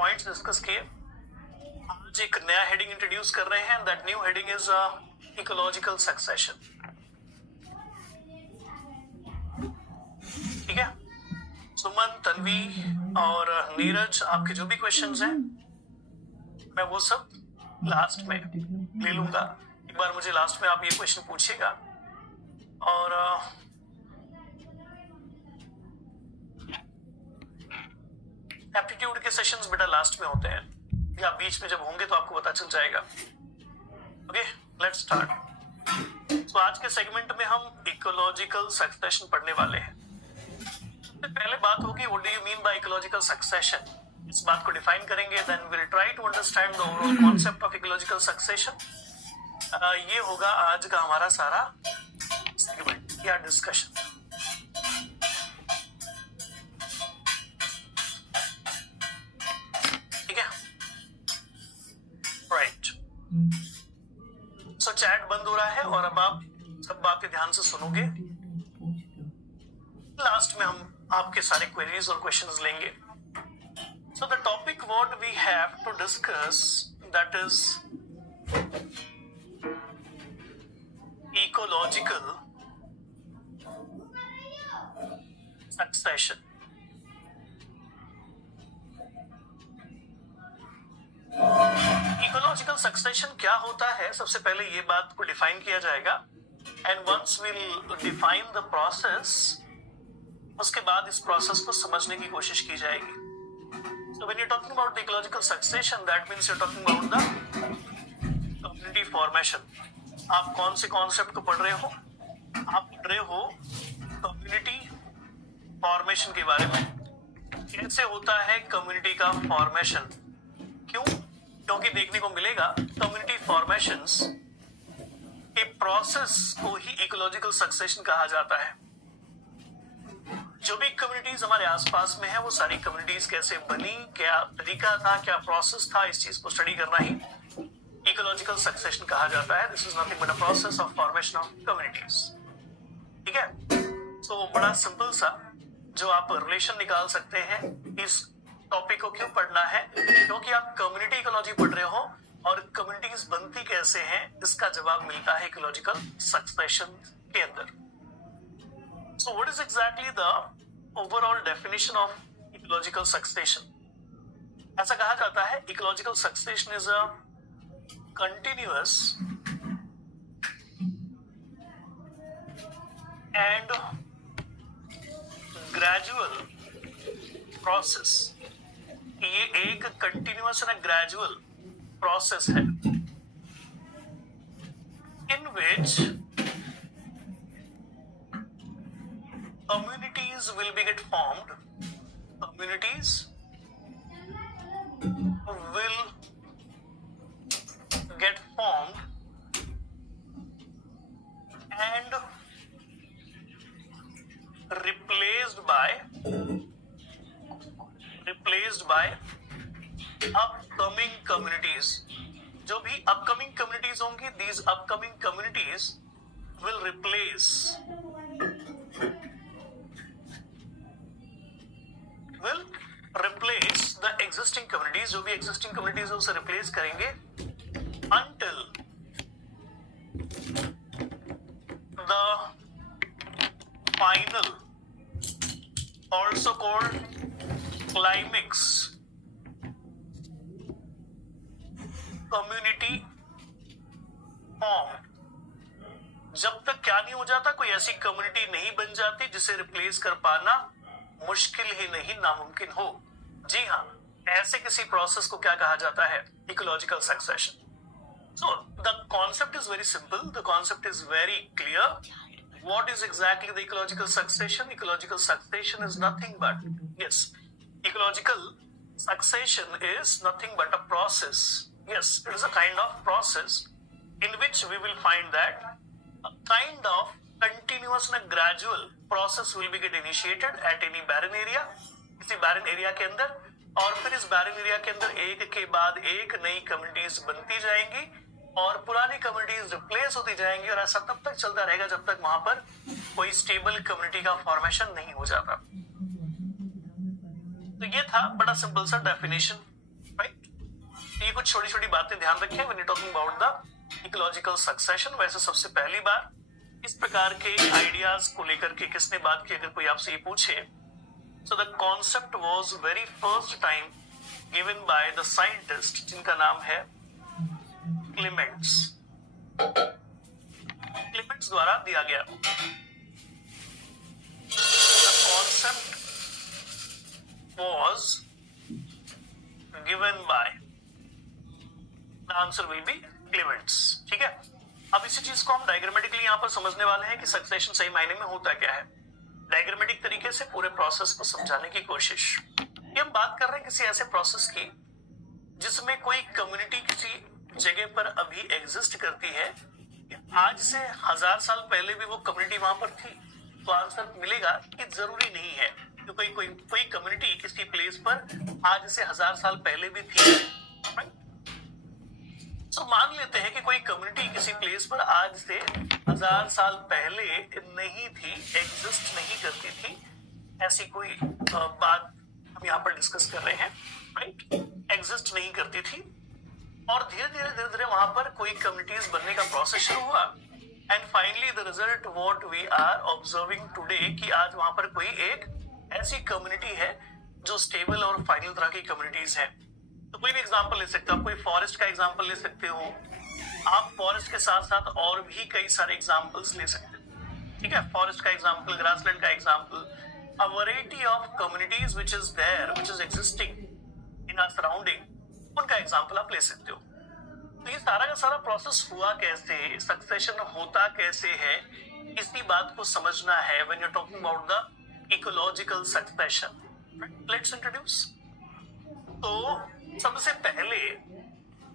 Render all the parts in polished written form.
Points discuss किए। आज एक नया हेडिंग इंट्रोड्यूस कर रहे हैं, that new heading is ecological succession. ठीक है, सुमन, तन्वी और नीरज, आपके जो भी क्वेश्चंस हैं मैं वो सब लास्ट में ले लूंगा। एक बार मुझे लास्ट में आप ये क्वेश्चन पूछिएगा। और एप्टीट्यूड के सेशंस बेटा लास्ट में होते हैं, या बीच में जब होंगे तो आपको पता चल जाएगा। Okay, let's start. तो आज के सेगमेंट में हम इकोलॉजिकल सक्सेशन पढ़ने वाले हैं। तो पहले बात होगी what do you mean by ecological succession, इस बात को डिफाइन करेंगे। Then will try to understand the overall concept of ecological succession. ये होगा आज का हमारा सारा सेगमेंट या डिस्कशन। ठीक है, राइट। सो चैट बंद हो रहा है और अब आप सब बातें ध्यान से सुनोगे। लास्ट में हम आपके सारे क्वेरीज और क्वेश्चंस लेंगे। So the topic what we have to discuss, that is ecological succession. Ecological succession क्या होता है, सबसे पहले ये बात को डिफाइन किया जाएगा। And once we'll define the process, उसके बाद इस प्रोसेस को समझने की कोशिश की जाएगी। So when you're talking about the ecological succession, that means you're talking about the community formation. आप कौन से कॉन्सेप्ट को पढ़ रहे हो? आप पढ़ रहे हो कम्युनिटी फॉर्मेशन के बारे में। कैसे होता है कम्युनिटी का फॉर्मेशन? क्यों? क्योंकि देखने को मिलेगा कम्युनिटी फॉर्मेशंस के प्रोसेस को ही इकोलॉजिकल सक्सेशन कहा जाता है। जो भी कम्युनिटीज हमारे आसपास में है वो सारी कम्युनिटीज कैसे बनी, क्या तरीका था, क्या प्रोसेस था, इस चीज को स्टडी करना ही इकोलॉजिकल सक्सेशन कहा जाता है। This is nothing but a process of formation of communities. ठीक है, तो बड़ा सिंपल सा जो आप रिलेशन निकाल सकते हैं इस टॉपिक को क्यों पढ़ना है, क्योंकि आप कम्युनिटी इकोलॉजी पढ़ रहे हो और कम्युनिटीज बनती कैसे हैं इसका जवाब मिलता है इकोलॉजिकल सक्सेशन के अंदर। So what is exactly the overall definition of ecological succession? ऐसा कहा जाता है ecological succession is a continuous and gradual process. ये एक continuous and gradual process है in which communities will be get formed. Communities will get formed and replaced by upcoming communities. जो भी upcoming communities होंगी, these upcoming communities will replace the existing communities। जो भी existing communities है उसे replace करेंगे until the final, also called climax, community form। जब तक क्या नहीं हो जाता, कोई ऐसी कम्युनिटी नहीं बन जाती जिसे रिप्लेस कर पाना मुश्किल ही नहीं, नामुमकिन हो। जी हाँ, ऐसे किसी प्रोसेस को क्या कहा जाता है? Ecological succession. So the concept is very simple, the concept is very clear. What is exactly the ecological succession? Ecological succession is nothing but, yes, ecological succession is nothing but a process. Yes, it is a kind of process in which we will find that a kind of continuous and gradual process will be get initiated at any barren area, किसी barren area के अंदर, और फिर इस barren area के अंदर एक के बाद एक नई कम्युनिटीज बनती जाएंगी और पुरानी कम्युनिटीज रिप्लेस होती जाएंगी, और ऐसा तब तक चलता रहेगा जब तक वहां पर कोई स्टेबल कम्युनिटी का फॉर्मेशन नहीं हो जाता। तो ये था बड़ा सिंपल सा डेफिनेशन ये कुछ छोटी छोटी बातें ध्यान रखें when you talking about the ecological succession. वैसे सबसे पहली बार इस प्रकार के आइडियाज को लेकर के किसने बात की, अगर कोई आपसे ये पूछे, so the concept was very first time given by the scientist जिनका नाम है क्लेमेंट्स। क्लेमेंट्स द्वारा दिया गया। The concept was given by, the answer will be Clements. ठीक है, अब इसी चीज को हम डायग्रामेटिकली यहां पर समझने वाले हैं कि सक्सेशन सही मायने में होता क्या है। डायग्रामेटिक तरीके से पूरे प्रोसेस को समझाने की कोशिश। ये हम बात कर रहे हैं किसी ऐसे प्रोसेस की जिसमें कोई कम्युनिटी किसी जगह पर अभी एग्जिस्ट करती है। आज से 1000 साल पहले भी वो कम्युनिटी वहां पर थी, तो आंसर मिलेगा कि जरूरी नहीं है कि कोई कम्युनिटी किसी प्लेस पर आज से 1000 साल पहले भी थी। तो मान लेते हैं कि कोई कम्युनिटी किसी प्लेस पर आज से 1000 साल पहले नहीं थी, एग्जिस्ट नहीं करती थी। ऐसी कोई बात हम यहाँ पर डिस्कस कर रहे हैं, राइट? एग्जिस्ट नहीं करती थी और धीरे धीरे वहां पर कोई कम्युनिटीज बनने का प्रोसेस शुरू हुआ and finally the result what we are observing today कि आज वहां पर कोई एक ऐसी कम्युनिटी है जो स्टेबल और फाइनल तरह की कम्युनिटीज है। तो कोई भी एग्जांपल ले सकते हो, आप कोई फॉरेस्ट का एग्जांपल ले सकते हो, आप फॉरेस्ट के साथ साथ और भी कई सारे एग्जांपल्स ले सकते हो। ठीक है, फॉरेस्ट का एग्जांपल, ग्रासलैंड का example, a variety of communities which is there, which is existing in our surrounding, उनका एग्जांपल आप ले सकते हो। तो ये सारा का सारा प्रोसेस हुआ कैसे, सक्सेशन होता कैसे है, इसी बात को समझना है when you are talking about the ecological succession. Let's introduce. तो सबसे पहले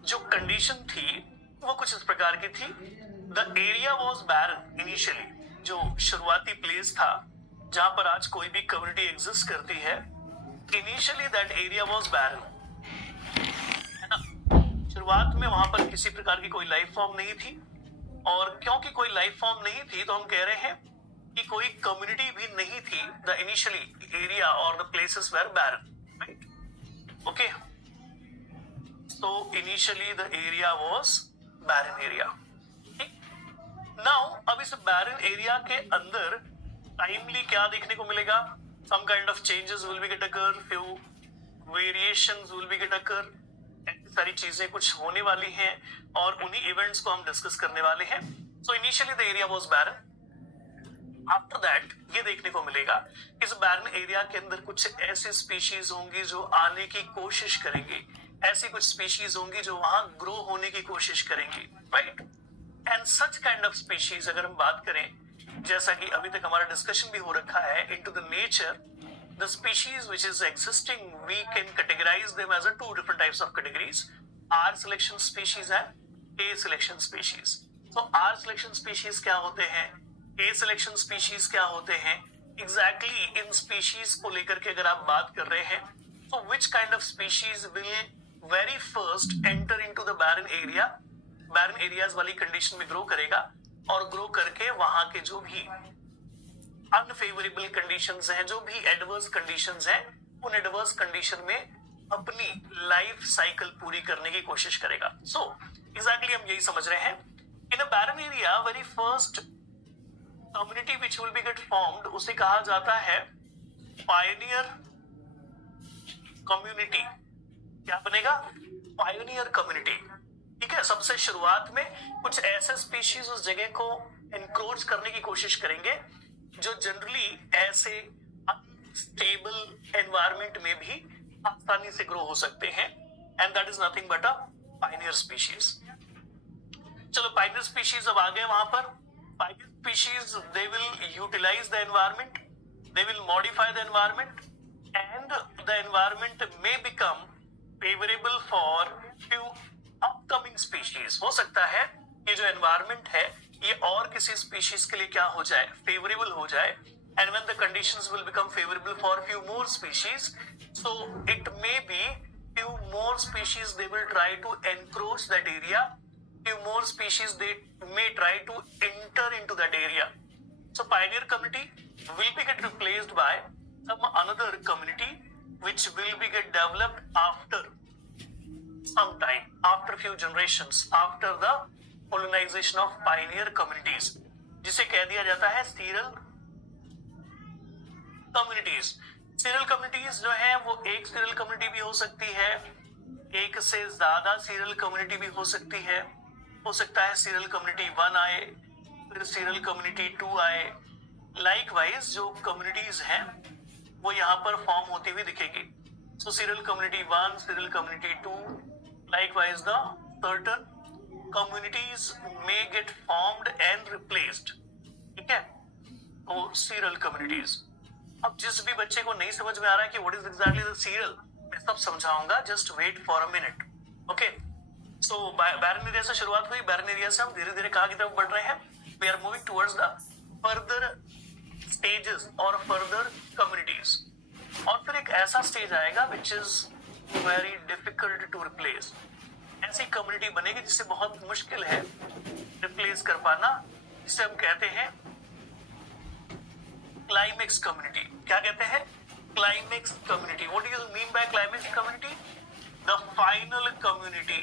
जो कंडीशन थी वो कुछ इस प्रकार की थी। The area was barren initially, जो शुरुआती प्लेस था जहां पर आज कोई भी कम्युनिटी एग्जिस्ट करती है, इनिशियली दैट एरिया वाज बैरन, है ना? शुरुआत में वहां पर किसी प्रकार की कोई लाइफ फॉर्म नहीं थी और क्योंकि कोई लाइफ फॉर्म नहीं थी तो हम कह रहे हैं कि कोई कम्युनिटी भी नहीं थी। द इनिशियली एरिया और the places were barren, right? Okay, so initially the area was barren area. Now अब इस barren area के अंदर टाइमली क्या देखने को मिलेगा? Some kind of changes will be get occur, few variations will be get occur. ऐसी सारी चीजें कुछ होने वाली हैं और उन्हीं इवेंट्स को हम डिस्कस करने वाले हैं। So initially the area was barren. After that ये देखने को मिलेगा इस barren area के अंदर कुछ ऐसी स्पीशीज होंगी जो आने की कोशिश करेंगी, ऐसी कुछ स्पीशीज होंगी जो वहां ग्रो होने की कोशिश करेंगी, right? And such kind of species अगर हम बात करें, जैसा कि अभी तक हमारा डिस्कशन भी हो रखा है, into the nature the species which is existing we can categorize them as two different types of categories, R selection species and A selection species. तो आर सिलेक्शन स्पीशीज क्या होते हैं, ए सिलेक्शन स्पीशीज क्या होते हैं, एग्जैक्टली इन species को लेकर के अगर आप बात कर रहे हैं, तो which kind of species will very first enter into the barren area, barren areas वाली कंडीशन में ग्रो करेगा और ग्रो करके वहां के जो भी अनफेवरेबल कंडीशंस हैं, जो भी एडवर्स कंडीशंस हैं, उन एडवर्स कंडीशन में अपनी लाइफ साइकिल पूरी करने की कोशिश करेगा। सो एग्जैक्टली हम यही समझ रहे हैं, in a barren area very first community which will be get formed, उसे कहा जाता है पायनियर कम्युनिटी। क्या बनेगा? Pioneer community. ठीक है, सबसे शुरुआत में कुछ ऐसे स्पीशीज उस जगह को एनक्रोच करने की कोशिश करेंगे जो जनरली ऐसे अनस्टेबल एनवायरमेंट में भी आसानी से ग्रो हो सकते हैं, and that is nothing but a Pioneer species. चलो पायनियर स्पीशीज अब आ गए वहां पर। Pioneer species they will utilize the environment, they will modify the environment and the environment may become favourable for few upcoming species. हो सकता है ये जो एनवायरमेंट है ये और किसी स्पीशीज के लिए क्या हो जाए, फेवरेबल हो जाए, and when the conditions will become favourable for few more species, so it may be few more species they will try to encroach that area, few more species they may try to enter into that area. So pioneer community will be get replaced by some another community which will be get developed after some time, after few generations, after the colonization of pioneer communities, जिसे कह दिया जाता है serial communities. Serial communities जो है वो एक serial community भी हो सकती है, एक से ज्यादा सीरियल कम्युनिटी भी हो सकती है। हो सकता है सीरियल कम्युनिटी 1 आए, फिर सीरियल कम्युनिटी 2 आए। लाइकवाइज जो कम्युनिटीज हैं वो यहाँ पर फॉर्म होती हुई दिखेगी। So seral community 1, seral community 2, likewise the certain communities may get formed and replaced. ठीक है, तो सीरियल कम्युनिटीज। अब जिस भी बच्चे को नहीं समझ में आ रहा है कि what is exactly the seral, मैं सब समझाऊंगा, just wait for a minute. Okay, so barren area से शुरुआत हुई, बैरन एरिया से हम धीरे धीरे कहाँ की तरफ बढ़ रहे हैं? We are moving towards the further stages और फर्दर कम्युनिटीज। और फिर एक ऐसा स्टेज आएगा which is very difficult to replace. ऐसी कम्युनिटी बनेगी जिससे बहुत मुश्किल है रिप्लेस कर पाना, जिसे हम कहते हैं क्लाइमेक्स कम्युनिटी। क्या कहते हैं? Climax community. What do you mean bye climax community? The final community,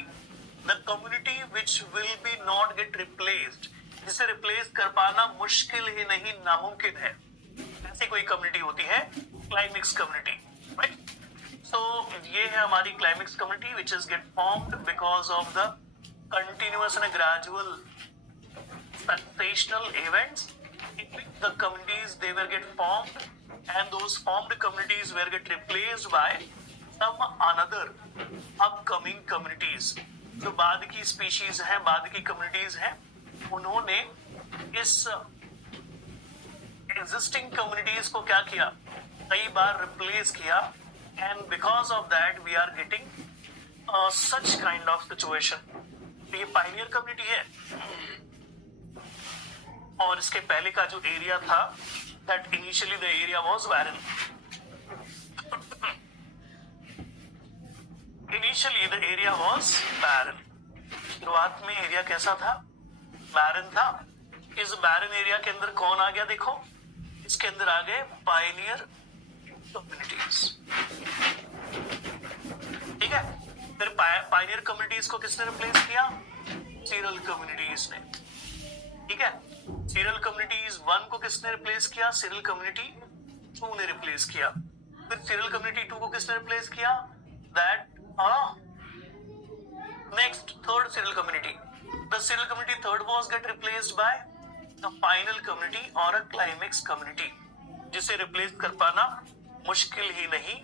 the community which will B not gate replaced, जिसे रिप्लेस कर पाना मुश्किल ही नहीं, नामुमकिन है। ऐसी कोई कम्युनिटी होती है क्लाइमेक्स कम्युनिटी, राइट? सो ये है हमारी climax community which is get formed because of the continuous and gradual successional events in which the communities they will get formed, and those formed communities will get replaced by some another upcoming communities। जो बाद की species हैं, बाद की communities हैं, उन्होंने इस existing communities को क्या किया? कई बार रिप्लेस किया, and because of that we are getting such kind of situation. ये पायनियर कम्युनिटी है, और इसके पहले का जो एरिया था, that initially the area was barren. Initially the area was barren. शुरुआत में एरिया कैसा था? बैरन था। इस बैरन एरिया के अंदर कौन आ गया? देखो, इसके अंदर आ गए पायनियर कम्युनिटीज। ठीक है, फिर पायनियर कम्युनिटीज को किसने रिप्लेस किया? सीरियल कम्युनिटीज ने। ठीक है, सीरियल कम्युनिटीज 1 को किसने रिप्लेस किया? सीरियल कम्युनिटी 2 ने रिप्लेस किया। फिर सीरियल कम्युनिटी 2 को किसने रिप्लेस किया? That next third serial community, the serial community third was gate replaced by the final community और अ क्लाइमेक्स कम्युनिटी, जिसे रिप्लेस कर पाना मुश्किल ही नहीं,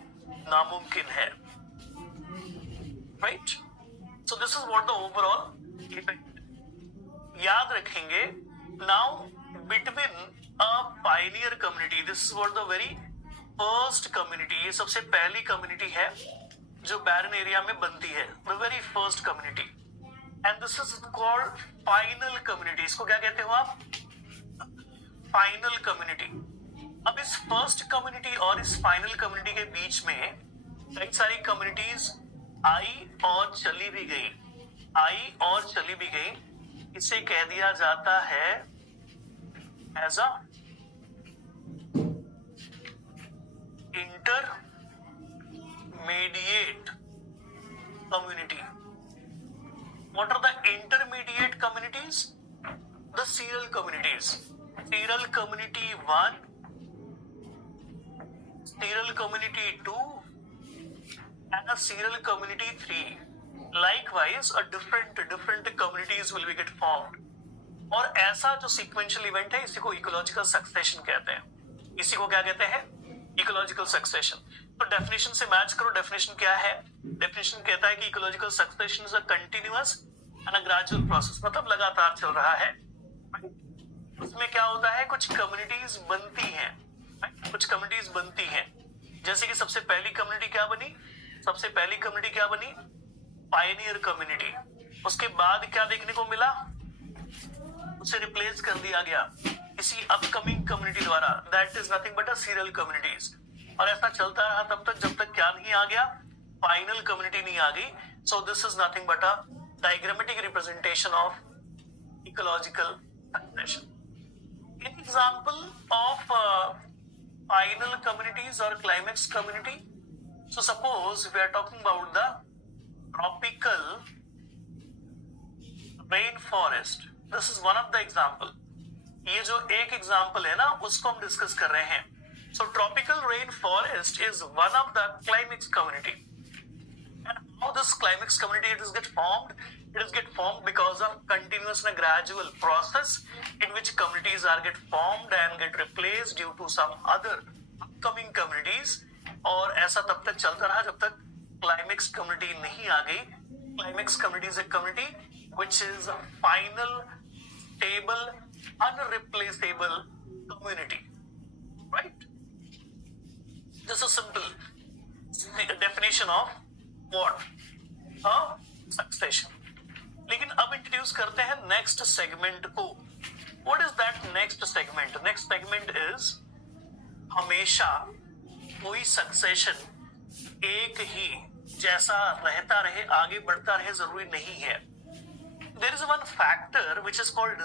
नामुमकिन है, right? So this is what the overall effect. याद रखेंगे, now between a Pioneer community, this is what the very first community, ये सबसे पहली कम्युनिटी है जो बैरन एरिया में बनती है, the very first community, and this is called final community. इसको क्या कहते हो आप? Final community. अब इस फर्स्ट कम्युनिटी और इस फाइनल कम्युनिटी के बीच में कई सारी कम्युनिटीज आई और चली भी गई, आई और चली भी गई। इसे कह दिया जाता है as a intermediate community. What are the intermediate communities? The serial communities. Serial community 1, serial community 2, and a serial community 3. Likewise, a different communities will be get formed. और ऐसा जो sequential event है, इसी को ecological succession कहते हैं। इसी को क्या कहते हैं? ecological succession। तो डेफिनेशन से मैच करो। डेफिनेशन क्या है? डेफिनेशन कहता है कि ecological succession is a continuous and a gradual process, मतलब लगातार चल रहा है। उसमें क्या होता है? कुछ कम्युनिटीज बनती हैं, कुछ कम्युनिटीज बनती हैं। जैसे कि सबसे पहली कम्युनिटी क्या बनी? सबसे पहली कम्युनिटी क्या बनी? Pioneer community. उसके बाद क्या देखने को मिला? उसे रिप्लेस कर दिया गया किसी अपकमिंग कम्युनिटी द्वारा, that is nothing but a serial communities. और ऐसा चलता रहा तब तक जब तक क्या नहीं आ गया? फाइनल कम्युनिटी नहीं आ गई। So this is nothing but a diagrammatic representation of ecological succession. An example of final communities और climax community. So suppose we are talking about the tropical forest, this is one of the example. ये जो एक example है ना उसको हम discuss कर रहे हैं। So tropical rain forest is one of the climax community. And how this climax community it is get formed? It is get formed because of continuous and gradual process in which communities are get formed and get replaced due to some other upcoming communities। और ऐसा तब तक चलता रहा जब तक climax community नहीं आ गई। Climax community is a community which is a final, stable, unreplaceable community, right? This is simple definition of what? A succession। लेकिन अब इंट्रोड्यूस करते हैं नेक्स्ट सेगमेंट को। What is that next segment? Next segment is हमेशा कोई succession एक ही जैसा रहता रहे, आगे बढ़ता रहे जरूरी नहीं है। There is one factor which is called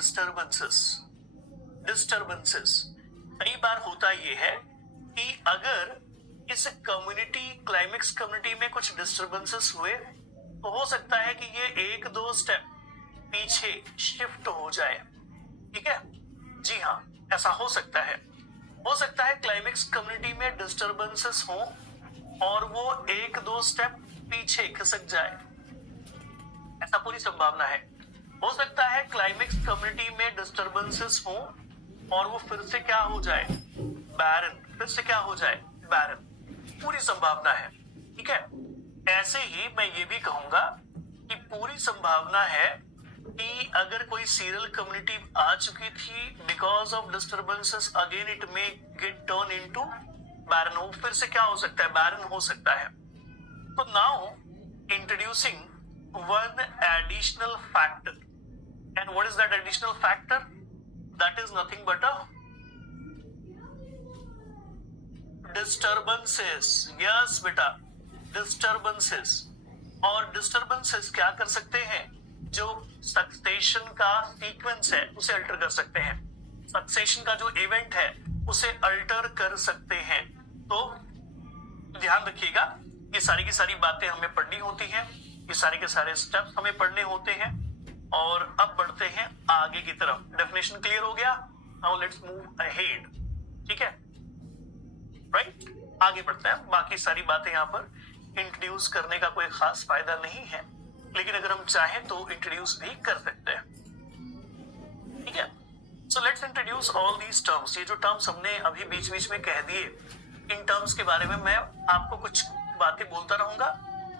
disturbances। कई बार होता ये है कि अगर इस कम्युनिटी, क्लाइमेक्स कम्युनिटी में कुछ डिस्टर्बेंसेस हुए तो हो सकता है कि ये एक दो स्टेप पीछे शिफ्ट हो जाए। ठीक है, जी हाँ, ऐसा हो सकता है। हो सकता है क्लाइमेक्स कम्युनिटी में डिस्टर्बेंसेस हो और वो एक दो स्टेप पीछे खिसक जाए, ऐसा पूरी संभावना है। हो सकता है क्लाइमेक्स कम्युनिटी में डिस्टर्बेंसेस हो और वो फिर से क्या हो जाए, बैरन, फिर से क्या हो जाए, बैरन, पूरी संभावना है। ठीक है, ऐसे ही मैं ये भी कहूंगा कि पूरी संभावना है कि अगर कोई सीरियल कम्युनिटी आ चुकी थी because of disturbances, again it may get turn into barren. हो फिर से क्या हो सकता है, बैरन हो सकता है। तो now introducing one additional factor, and what is that additional factor? That is nothing but a disturbances. Yes बेटा, डिस्टर्बेंसेस। और डिस्टर्बेंसेस क्या कर सकते हैं? जो सक्सेशन का सीक्वेंस है उसे अल्टर कर सकते हैं, सक्सेशन का जो इवेंट है उसे अल्टर कर सकते हैं। तो ध्यान रखिएगा, ये सारी की सारी बातें हमें पढ़नी होती हैं, ये सारे के सारे स्टेप्स हमें पढ़ने होते हैं। और अब बढ़ते हैं आगे की तरफ। डेफिनेशन क्लियर हो गया? Now let's move ahead. ठीक है, राइट, आगे बढ़ते हैं। बाकी सारी बातें यहाँ पर इंट्रोड्यूस करने का कोई खास फायदा नहीं है, लेकिन अगर हम चाहें तो इंट्रोड्यूस भी कर सकते हैं। ठीक है, सो let's introduce all these terms. ये जो टर्म्स हमने अभी बीच बीच में कह दिए, इन टर्म्स के बारे में मैं आपको कुछ बातें बोलता रहूंगा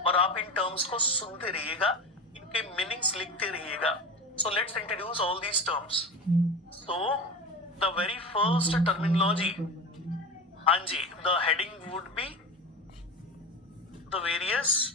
और आप इन टर्म्स को सुनते रहिएगा, इनके मीनिंग्स लिखते रहिएगा। So let's introduce all these terms. So the very first terminology, हाँ जी, the heading would be the various